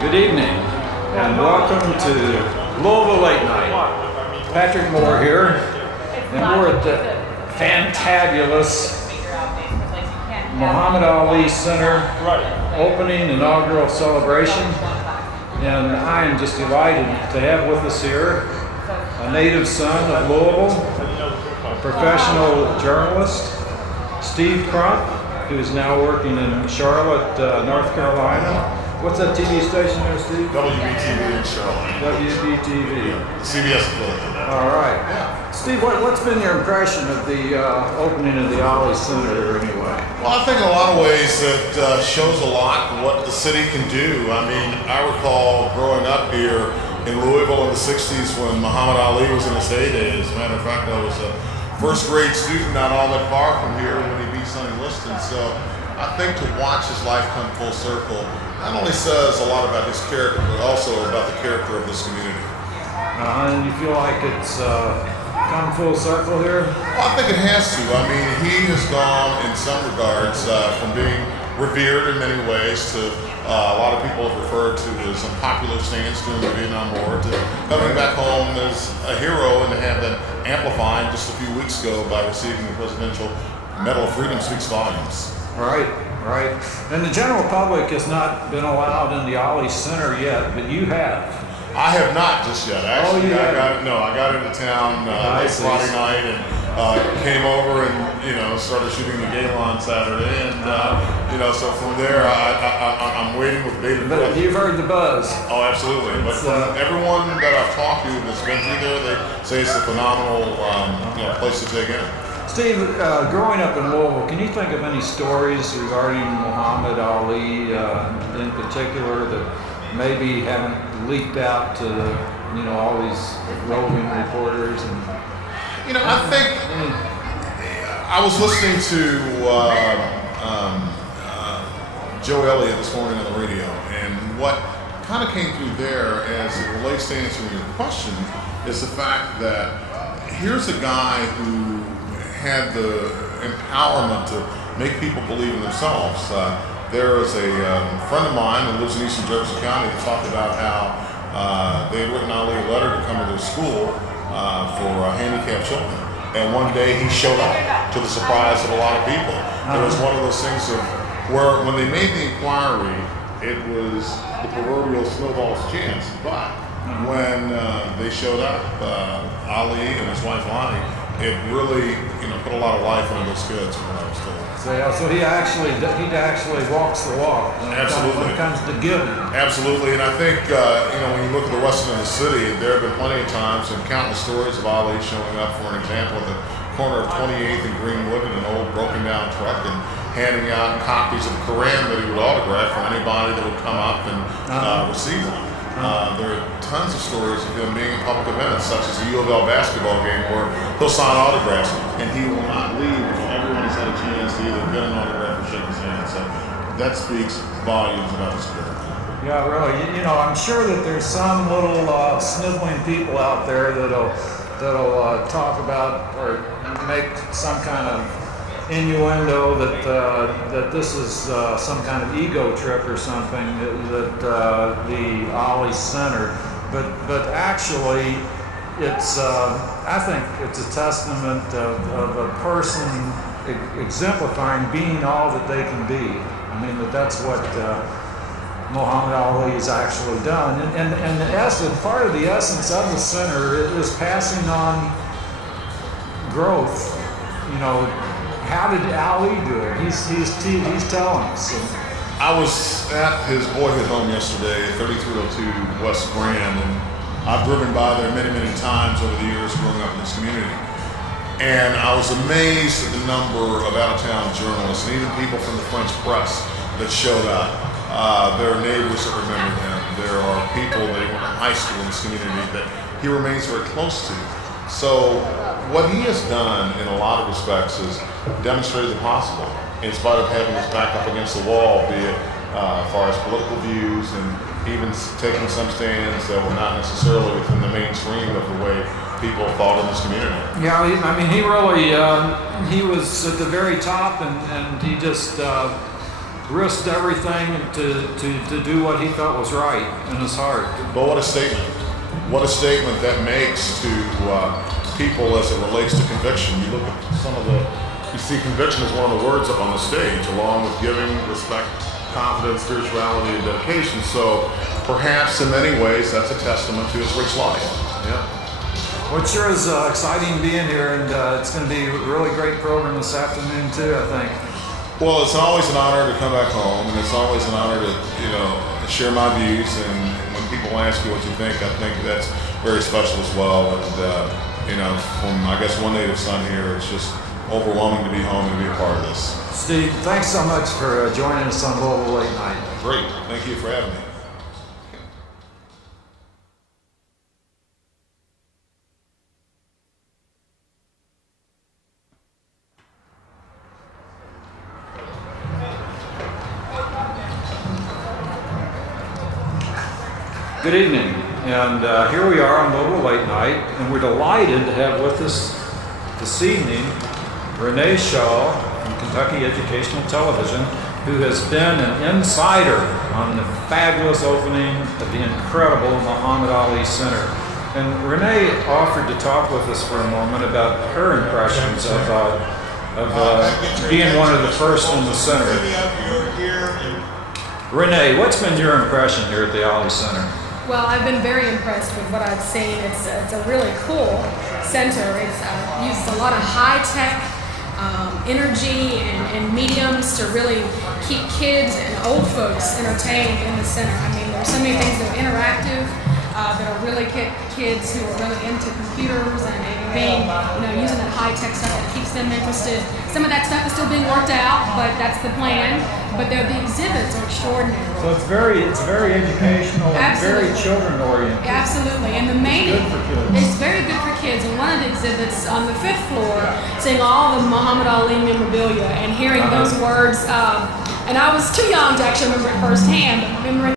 Good evening, and welcome to Louisville Late Night. Patrick Moore here, and we're at the fantabulous Muhammad Ali Center opening inaugural celebration, and I am just delighted to have with us here a native son of Louisville, a professional journalist, Steve Crump, who is now working in Charlotte, North Carolina. What's that TV station there, Steve? WBTV in Charlotte. WBTV. CBS affiliate. All right. Steve, what's been your impression of the opening of the Ali Center anyway? Well, I think in a lot of ways it shows a lot what the city can do. I mean, I recall growing up here in Louisville in the 60s when Muhammad Ali was in his heyday. As a matter of fact, I was a first grade student not all that far from here when he beat Sonny Liston. So I think to watch his life come full circle not only says a lot about his character, but also about the character of this community. And you feel like it's come full circle here? Well, I think it has to. I mean, he has gone in some regards from being revered in many ways to a lot of people have referred to his unpopular stance during the Vietnam War to coming back home as a hero, and to have that amplified just a few weeks ago by receiving the Presidential Medal of Freedom speaks volumes. Right. And the general public has not been allowed in the Ali Center yet, but you have. I have not just yet. Actually, I got into town late Friday night and came over and started shooting the gala on Saturday, and so from there I'm waiting with bated breath. But you've heard the buzz. Oh, absolutely. But from everyone that I've talked to that's been through there, they say it's a phenomenal place to take in. Steve, growing up in Louisville, can you think of any stories regarding Muhammad Ali in particular that maybe haven't leaked out to all these roving reporters? And I think I was listening to Joe Elliott this morning on the radio, and what kind of came through there as it relates to answering your question is the fact that here's a guy who had the empowerment to make people believe in themselves. There is a friend of mine who lives in Eastern Jefferson County that talked about how they had written Ali a letter to come to their school for handicapped children. And one day he showed up to the surprise of a lot of people. It was one of those things of where when they made the inquiry, it was the proverbial snowball's chance. But when they showed up, Ali and his wife Lonnie, it really put a lot of life into those kids from what I was told. So he actually walks the walk when it comes to giving. Absolutely, and I think when you look at the west end of the city, there have been plenty of times and countless stories of Ali showing up, for an example, at the corner of 28th and Greenwood in an old broken down truck and handing out copies of the Quran that he would autograph for anybody that would come up and receive one. There are tons of stories of him being in public events, such as the U of L basketball game, where he'll sign autographs and he will not leave until everyone has had a chance to either get an autograph or shake his hand. So that speaks volumes about his character. Yeah, really. I'm sure that there's some little sniveling people out there that'll talk about or make some kind of innuendo that this is some kind of ego trip or something, that the Ali Center, but actually it's I think it's a testament of a person exemplifying being all that they can be. I mean, that's what Muhammad Ali has actually done, and the essence, part of the essence of the center is passing on growth. How did Ali do it? He's telling us. I was at his boyhood home yesterday, 3302 West Grand, and I've driven by there many, many times over the years growing up in this community. And I was amazed at the number of out-of-town journalists and even people from the French press that showed up. There are neighbors that remember him. There are people that he went to high school in this community that he remains very close to. So what he has done in a lot of respects is demonstrated the possible, in spite of having his back up against the wall, be it as far as political views and even taking some stands that were not necessarily within the mainstream of the way people thought in this community. Yeah, he really, he was at the very top, and he just risked everything to do what he felt was right in his heart. But what a statement. What a statement that makes to people as it relates to conviction. You look at you see conviction as one of the words up on the stage, along with giving, respect, confidence, spirituality, and dedication. So perhaps in many ways that's a testament to his rich life. Yeah. Well, it sure is exciting being here, and it's going to be a really great program this afternoon too, I think. Well, it's always an honor to come back home, and it's always an honor to, share my views. And when people ask you what you think, I think that's very special as well. And from I guess one native son here, it's just overwhelming to be home and to be a part of this. Steve, thanks so much for joining us on Louisville Late Night. Great, thank you for having me. Good evening, and here we are on Louisville Late Night, and we're delighted to have with us this evening Renee Shaw from Kentucky Educational Television, who has been an insider on the fabulous opening of the incredible Muhammad Ali Center. And Renee offered to talk with us for a moment about her impressions of being one of the first in the center. Renee, what's been your impression here at the Ali Center? Well, I've been very impressed with what I've seen. It's a really cool center. It's uses a lot of high-tech energy and mediums to really keep kids and old folks entertained in the center. I mean, there's so many things that are interactive, that are really kids who are really into computers and being, using that high-tech stuff that keeps them interested. Some of that stuff is still being worked out, but that's the plan. But the exhibits are extraordinary. So it's very educational and very children-oriented. Absolutely, and the main it's very good for kids. And one of the exhibits on the 5th floor, seeing all the Muhammad Ali memorabilia and hearing those words. And I was too young to actually remember it firsthand, but remembering